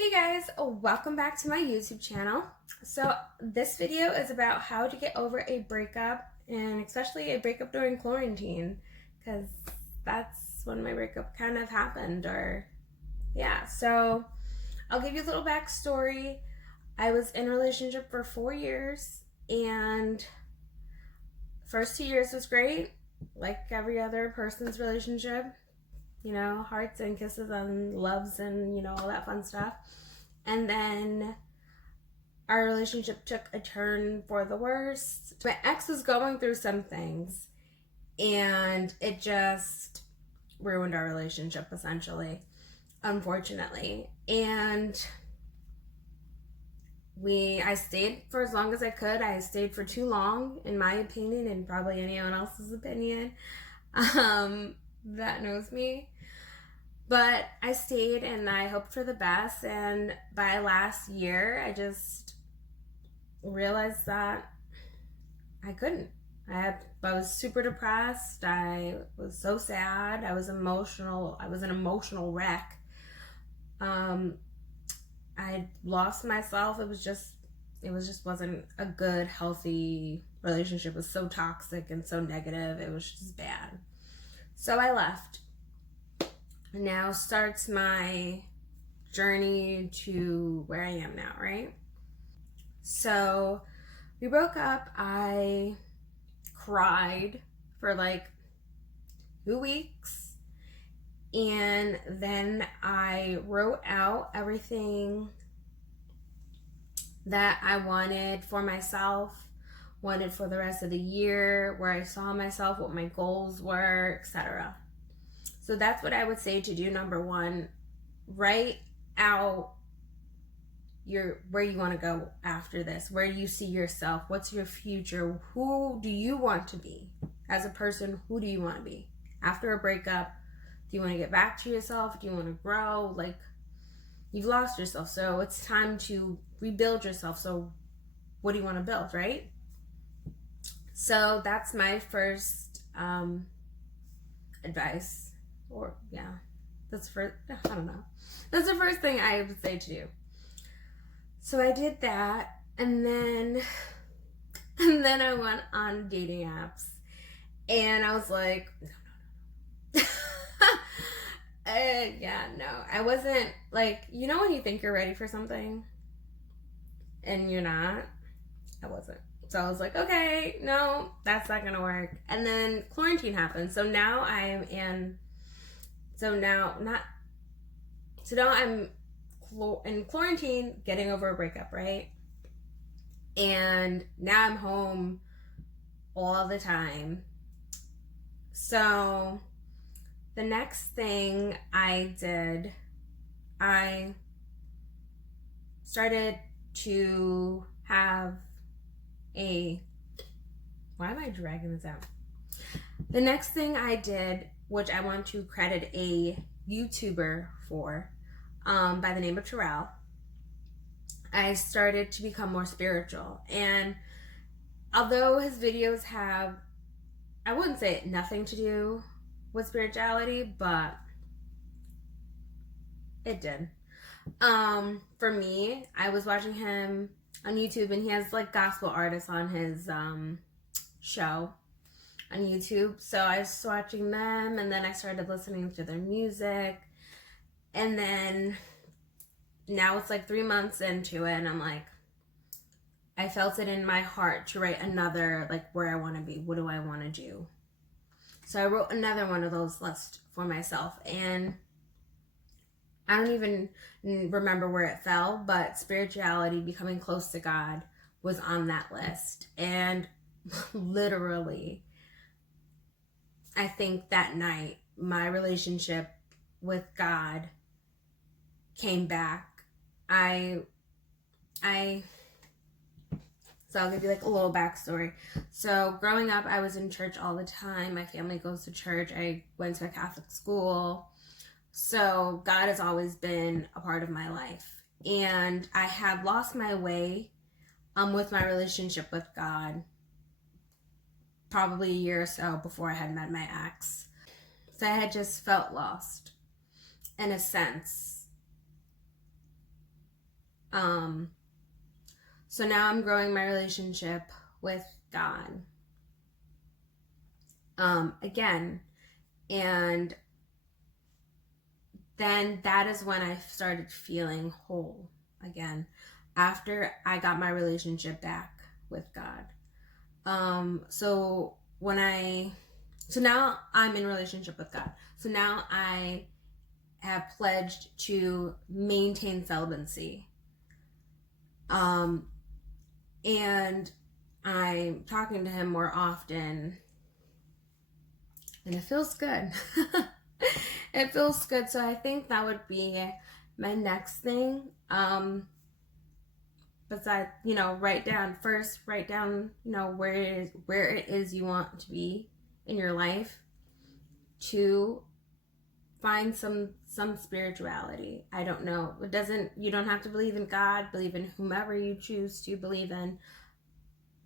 Hey guys, welcome back to my YouTube channel. So this video is about how to get over a breakup, and especially a breakup during quarantine, because that's when my breakup kind of happened. So I'll give you a little backstory. I was in a relationship for 4 years, and first 2 years was great, like every other person's relationship. Hearts and kisses and loves and, all that fun stuff. And then our relationship took a turn for the worst. My ex was going through some things, and it just ruined our relationship, essentially, unfortunately. And I stayed for as long as I could. I stayed for too long, in my opinion, and probably anyone else's opinion that knows me. But I stayed and I hoped for the best. And by last year, I just realized that I couldn't. I was super depressed. I was so sad. I was emotional. I was an emotional wreck. I lost myself. It just wasn't a good, healthy relationship. It was so toxic and so negative. It was just bad. So I left. Now starts my journey to where I am now, right? So we broke up. I cried for like 2 weeks, and then I wrote out everything that I wanted for myself, wanted for the rest of the year, where I saw myself, what my goals were, etc. So that's what I would say to do. Number one, write out where you want to go after this. Where do you see yourself? What's your future? Who do you want to be as a person? Who do you want to be after a breakup? Do you want to get back to yourself? Do you want to grow? Like, you've lost yourself, so it's time to rebuild yourself. So what do you want to build, right? So that's my first advice. That's the first thing I would say to do. So I did that, and then I went on dating apps, and I was like, no. I wasn't like, when you think you're ready for something and you're not. I wasn't. So I was like, okay, no, that's not gonna work. And then quarantine happened. So now I'm in quarantine, getting over a breakup, right? And now I'm home all the time. So the next thing I did, I started to have why am I dragging this out? The next thing I did, which I want to credit a YouTuber for, by the name of Terrell, I started to become more spiritual. And although his videos have, I wouldn't say nothing to do with spirituality, but it did. For me, I was watching him on YouTube, and he has like gospel artists on his show on YouTube. So I was watching them, and then I started listening to their music, and then now it's like 3 months into it, and I'm like, I felt it in my heart to write another, like, where I want to be. What do I want to do? So I wrote another one of those lists for myself, and I don't even remember where it fell, but spirituality, becoming close to God, was on that list. And literally, I think that night, my relationship with God came back. So I'll give you like a little backstory. So growing up, I was in church all the time. My family goes to church. I went to a Catholic school. So God has always been a part of my life. And I had lost my way with my relationship with God probably a year or so before I had met my ex. So I had just felt lost in a sense. So now I'm growing my relationship with God. Again. And then that is when I started feeling whole again, after I got my relationship back with God. So now I'm in relationship with God. So now I have pledged to maintain celibacy. And I'm talking to him more often, and it feels good. It feels good. So I think that would be my next thing. Besides, write down, where it is you want to be in your life. 2, find some spirituality. I don't know. You don't have to believe in God, believe in whomever you choose to believe in.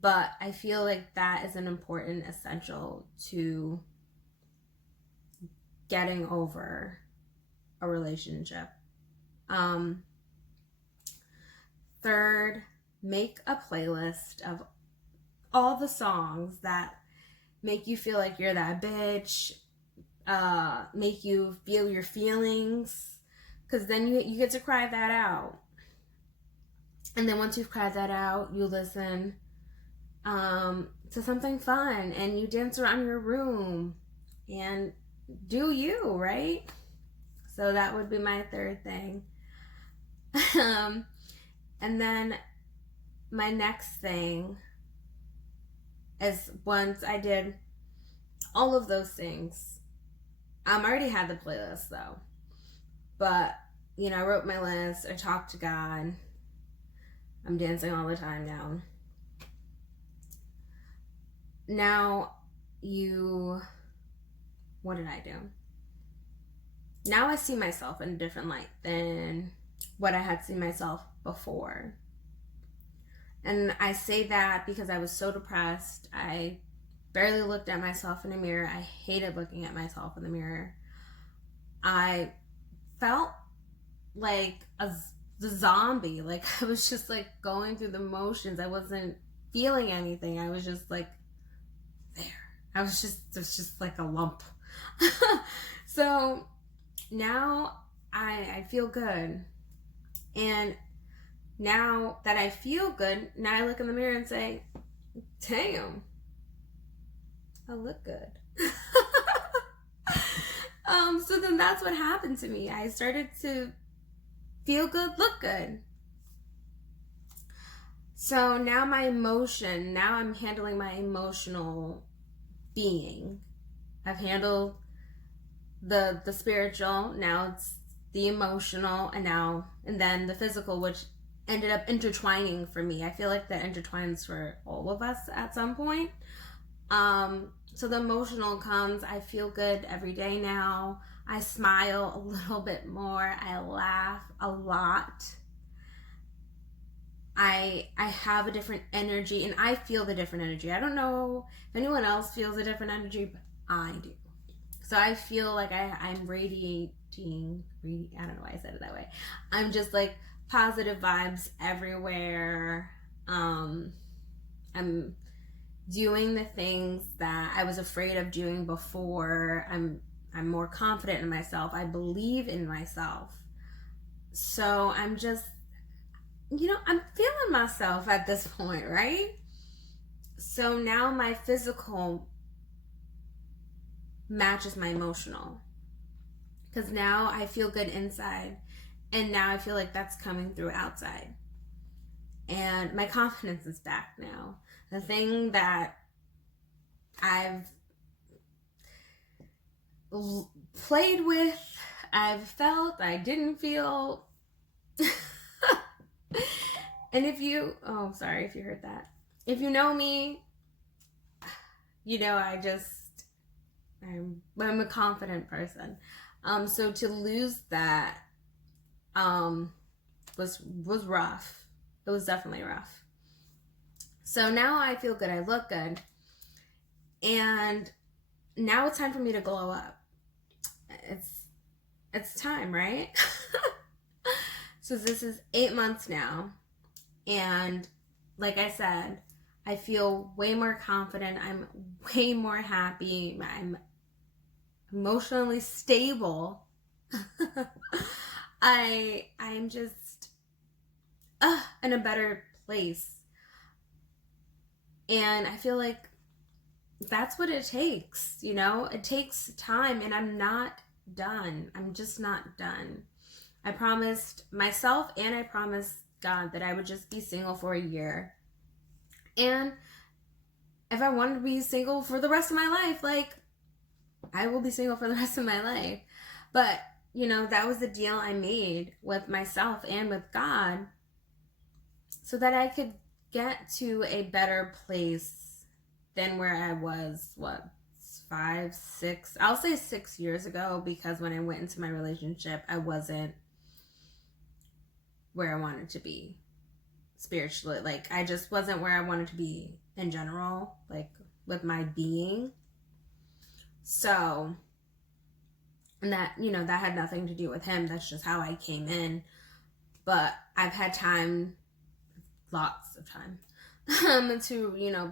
But I feel like that is an important essential to getting over a relationship. 3rd, make a playlist of all the songs that make you feel like you're that bitch, make you feel your feelings, because then you get to cry that out. And then once you've cried that out, you listen to something fun, and you dance around your room and do you, right? So that would be my 3rd thing. And then my next thing is, once I did all of those things, I already had the playlist though. But, I wrote my list, I talked to God. I'm dancing all the time now. Now what did I do? Now I see myself in a different light than what I had seen myself before. And I say that because I was so depressed. I barely looked at myself in the mirror. I hated looking at myself in the mirror. I felt like the zombie. Like I was just like going through the motions. I wasn't feeling anything. I was just like there. It was just like a lump. So now I feel good. And now that I feel good, now I look in the mirror and say, damn, I look good. So then that's what happened to me. I started to feel good, look good. So now I'm handling my emotional being. I've handled the spiritual, now it's the emotional, and then the physical, which ended up intertwining for me. I feel like that intertwines for all of us at some point. So the emotional comes, I feel good every day now. I smile a little bit more. I laugh a lot. I have a different energy, and I feel the different energy. I don't know if anyone else feels a different energy, but I do. So I feel like I'm radiating, I don't know why I said it that way. I'm just like positive vibes everywhere. I'm doing the things that I was afraid of doing before. I'm more confident in myself. I believe in myself. So I'm just, I'm feeling myself at this point, right? So now my physical matches my emotional, because now I feel good inside, and now I feel like that's coming through outside, and my confidence is back now. The thing that I've played with, I've felt, I didn't feel. And sorry if you heard that. If you know me, I'm a confident person. So to lose that was rough. It was definitely rough. So now I feel good. I look good. And now it's time for me to glow up. It's time, right? So this is 8 months now. And like I said, I feel way more confident. I'm way more happy. I'm emotionally stable. I'm just in a better place. And I feel like that's what it takes, you know? It takes time, and I'm not done. I'm just not done. I promised myself and I promised God that I would just be single for a year. And if I wanted to be single for the rest of my life, like, I will be single for the rest of my life. But, you know, that was the deal I made with myself and with God so that I could get to a better place than where I was, 5, 6, I'll say 6 years ago, because when I went into my relationship, I wasn't where I wanted to be spiritually. Like, I just wasn't where I wanted to be in general, like with my being. So, and that, you know, that had nothing to do with him. That's just how I came in. But I've had time, lots of time, to, you know,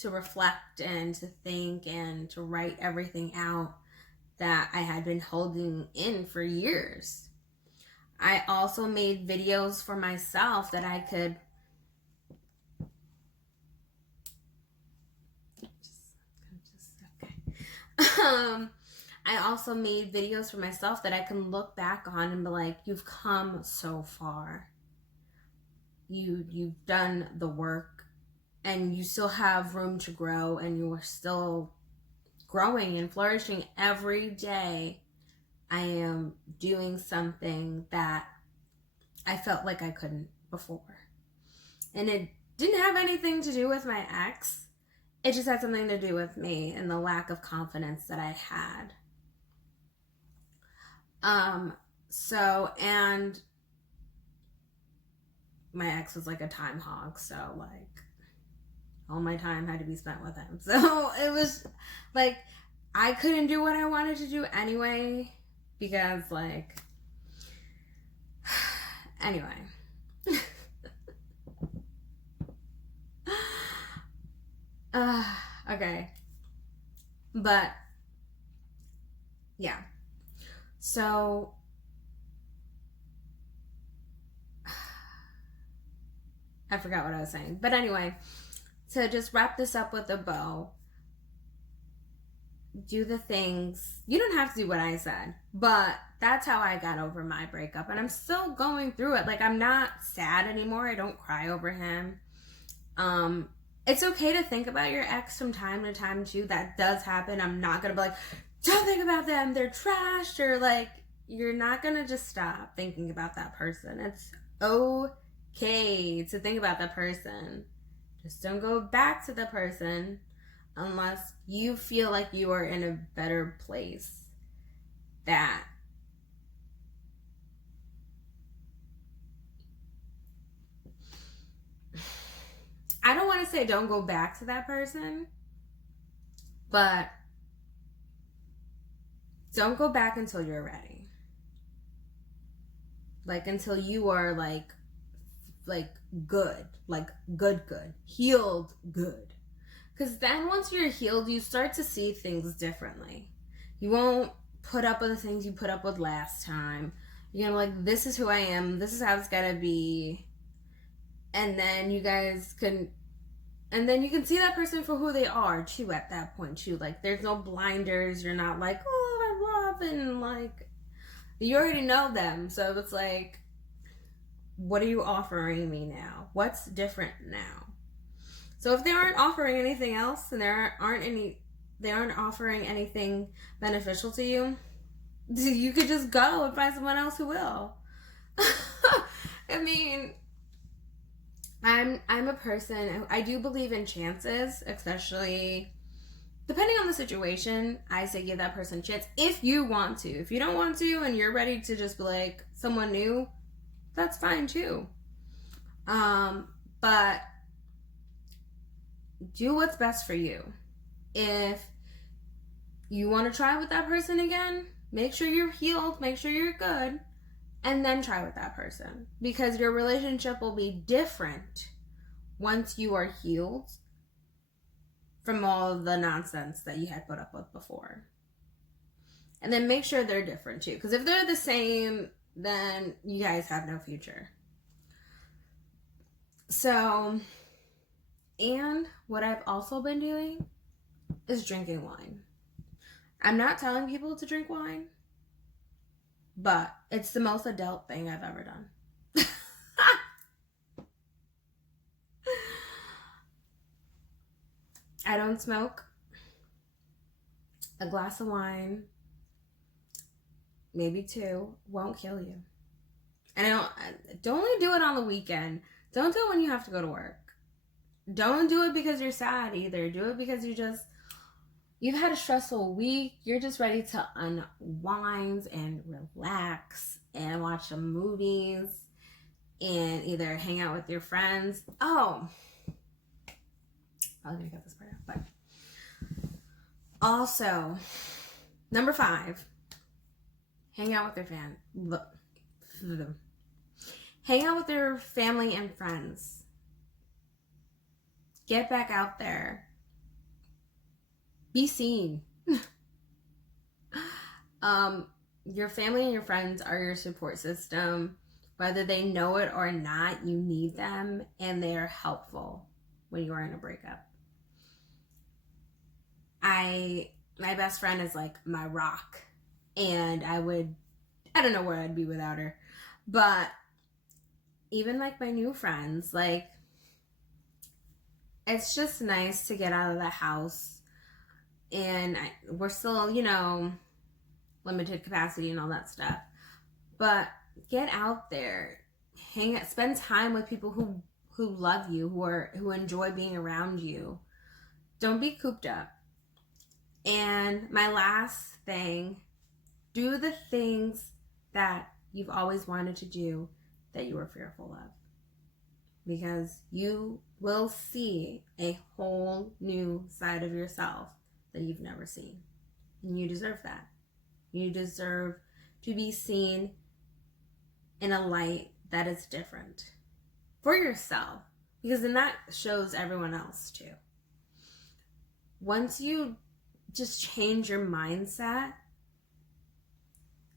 to reflect and to think and to write everything out that I had been holding in for years. I also made videos for myself that I could I also made videos for myself that I can look back on and be like, you've come so far. You've done the work, and you still have room to grow, and you are still growing and flourishing every day. I am doing something that I felt like I couldn't before. And it didn't have anything to do with my ex. It just had something to do with me and the lack of confidence that I had. And my ex was like a time hog, so like all my time had to be spent with him. So it was like I couldn't do what I wanted to do anyway, because like anyway. Okay. But yeah. So I forgot what I was saying. But anyway, to just wrap this up with a bow, do the things. You don't have to do what I said, but that's how I got over my breakup. And I'm still going through it. Like, I'm not sad anymore. I don't cry over him. It's okay to think about your ex from time to time too. That does happen. I'm not gonna be like, don't think about them, they're trash, or like, you're not gonna just stop thinking about that person. It's okay to think about that person. Just don't go back to the person unless you feel like you are in a better place. That I don't want to say don't go back to that person, but don't go back until you're ready. Like, until you are like good, healed good. Because then once you're healed, you start to see things differently. You won't put up with the things you put up with last time. You're gonna be like, this is who I am, this is how it's gotta be. And then you can see that person for who they are too at that point too. Like, there's no blinders. You're not like, oh, I love, and like, you already know them. So it's like, what are you offering me now? What's different now? So if they aren't offering anything else, and they aren't offering anything beneficial to you, you could just go and find someone else who will. I mean, I'm a person, I do believe in chances, especially depending on the situation. I say give that person a chance if you want to. If you don't want to and you're ready to just be like someone new, that's fine too. But do what's best for you. If you want to try with that person again, make sure you're healed, make sure you're good, and then try with that person, because your relationship will be different once you are healed from all of the nonsense that you had put up with before. And then make sure they're different too, because if they're the same, then you guys have no future. So, and what I've also been doing is drinking wine. I'm not telling people to drink wine, but it's the most adult thing I've ever done. I don't smoke. A glass of wine, maybe 2, won't kill you. And don't only do it on the weekend. Don't do it when you have to go to work. Don't do it because you're sad either. Do it because you've had a stressful week. You're just ready to unwind and relax and watch some movies and either hang out with your friends. Oh, I was gonna get this part out, but also, number 5, hang out with your hang out with your family and friends. Get back out there. Be seen. Your family and your friends are your support system. Whether they know it or not, you need them, and they are helpful when you are in a breakup. My best friend is like my rock, and I don't know where I'd be without her. But even like my new friends, like, it's just nice to get out of the house, and we're still, limited capacity and all that stuff, but get out there, spend time with people who love you, who enjoy being around you. Don't be cooped up. And my last thing, do the things that you've always wanted to do that you were fearful of, because you will see a whole new side of yourself that you've never seen, and you deserve that. You deserve to be seen in a light that is different for yourself, because then that shows everyone else too. Once you just change your mindset,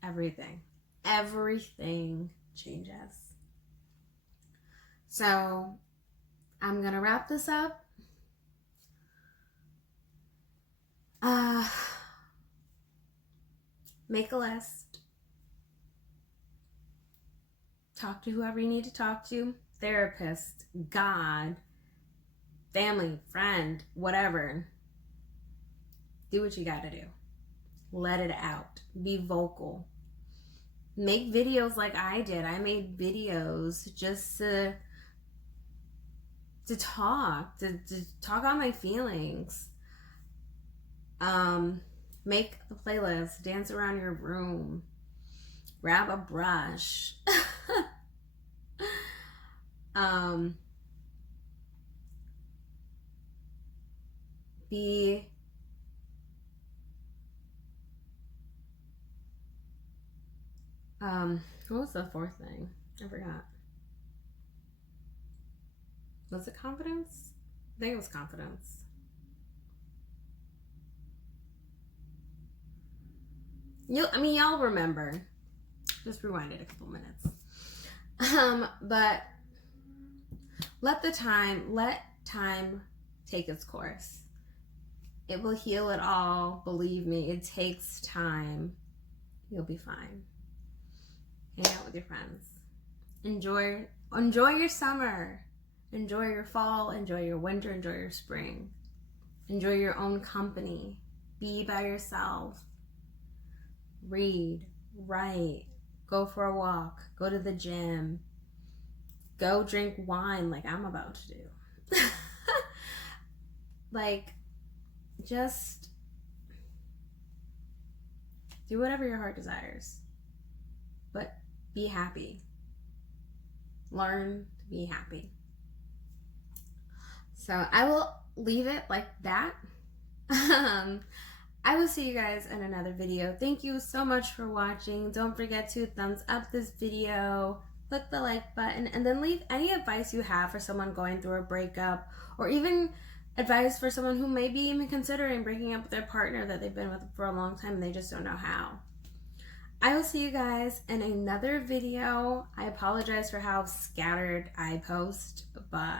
everything changes. So I'm gonna wrap this up. Make a list. Talk to whoever you need to talk to. Therapist, God, family, friend, whatever. Do what you gotta do. Let it out. Be vocal. Make videos like I did. I made videos just to talk on my feelings. Make a playlist, dance around your room, grab a brush. What was the 4th thing? I forgot. Was it confidence? I think it was confidence. Y'all remember. Just rewind it a couple minutes. But let time take its course. It will heal it all. Believe me, it takes time. You'll be fine. Hang out with your friends. Enjoy your summer. Enjoy your fall. Enjoy your winter. Enjoy your spring. Enjoy your own company. Be by yourself. Read, write, go for a walk, go to the gym, go drink wine like I'm about to do. Like, just do whatever your heart desires, but be happy. Learn to be happy. So I will leave it like that. I will see you guys in another video. Thank you so much for watching. Don't forget to thumbs up this video, click the like button, and then leave any advice you have for someone going through a breakup, or even advice for someone who may be even considering breaking up with their partner that they've been with for a long time and they just don't know how. I will see you guys in another video. I apologize for how scattered I post, but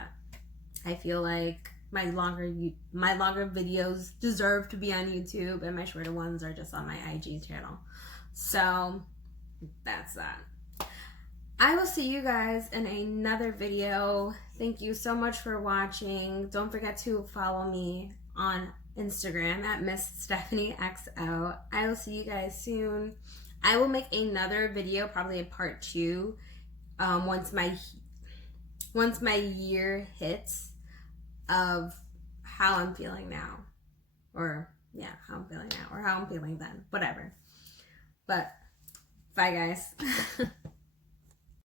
I feel like my longer videos deserve to be on YouTube, and my shorter ones are just on my IG channel. So that's that. I will see you guys in another video. Thank you so much for watching. Don't forget to follow me on Instagram at Missstephanieexo. I will see you guys soon. I will make another video, probably a part 2, once my year hits of how I'm feeling now. Or, yeah, how I'm feeling now. Or how I'm feeling then. Whatever. But, bye guys.